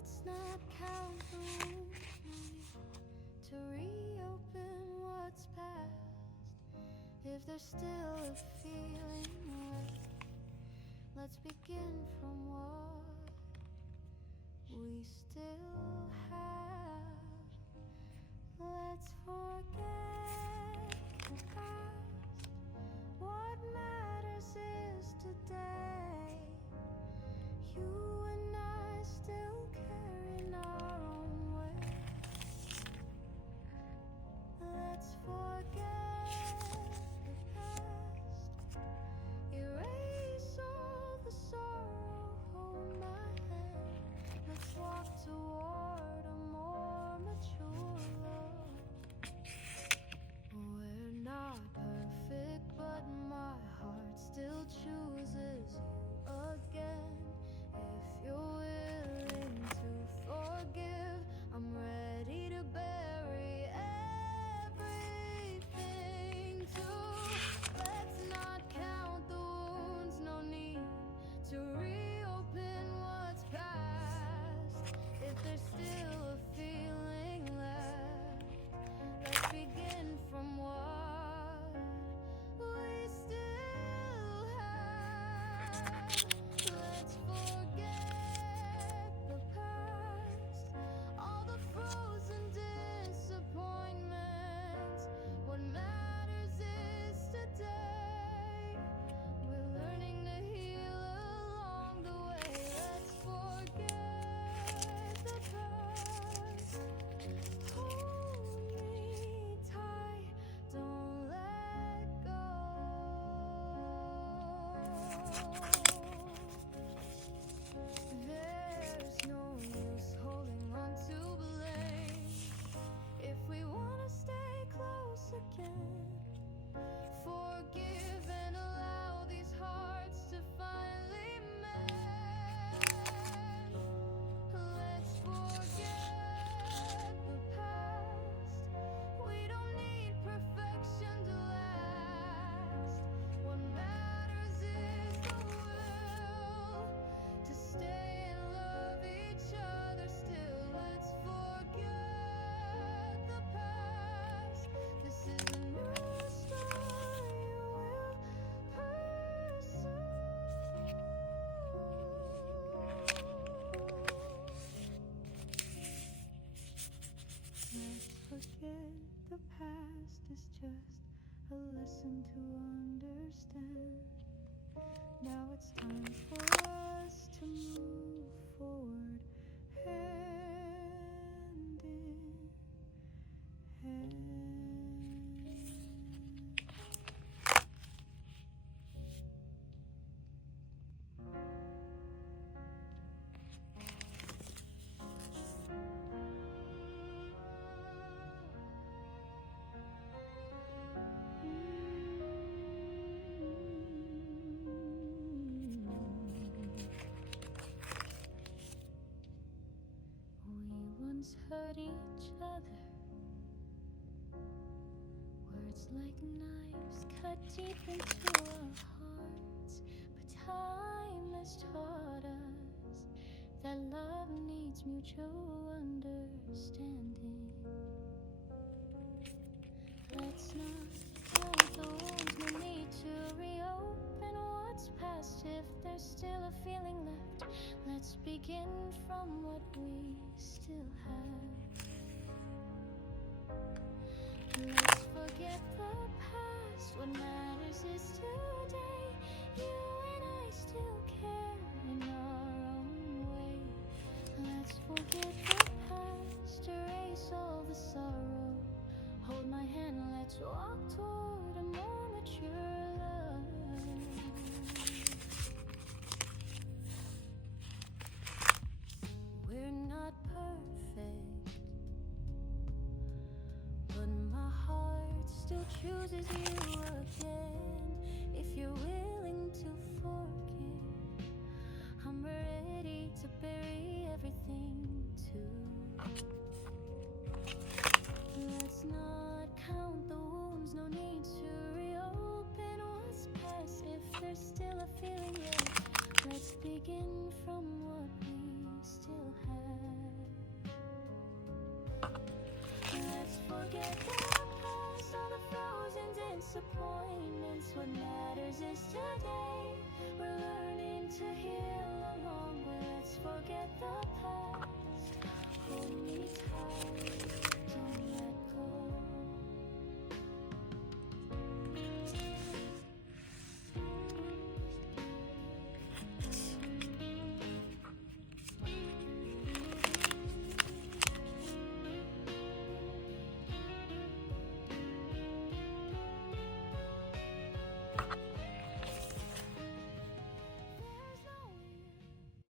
Let's not count the wounds to reopen what's past. If there's still a feeling left, let's begin from what we still have. Let's forget the past. What matters is today. You and I still carrying our own way. Let's forget the past. Erase all the sorrow. Hold my hand. Let's walk toward a more mature love. We're not perfect, but my heart still chooses you again. If you're willing to forgive, I'm ready to bury everything too. Let's not count the wounds, no need to reopen what's past. If there's still a feeling left, let's begin from what we still have. Let's forget the past, all the frozen disappointments. What matters is today. We're learning to heal along the way. Let's forget the past. Hold me tight, don't let go. There's no use holding on to blame. If we wanna stay close again, forgive and allow these hearts to finally mend. Let's forget the past. We don't need perfection to last. What matters is the will to stay and love each other still. Let's forget the past. This is a new story we'll pursue. Let's forget the past is just a lesson to understand. Now it's time for us to move forward, hand in hand. We once hurt each other. Words like knives cut deep into our hearts. But time has taught us that love needs mutual understanding. Let's not count the wounds, no need to reopen what's past. If there's still a feeling left, let's begin from what we still have. Let's forget the past. What matters is today. You and I still care in our own way. Let's forget the past. Erase all the sorrow. Hold my hand, let's walk toward a more mature love. We're not perfect, but my heart still chooses you again. If you're willing to forgive, I'm ready to bury everything too. Let's not count the wounds, no need to reopen what's past. If there's still a feeling left, let's begin from what we still have. forget the past, all the frozen disappointments. What matters is today. We're learning to heal along. Let's forget the past. Hold me tight.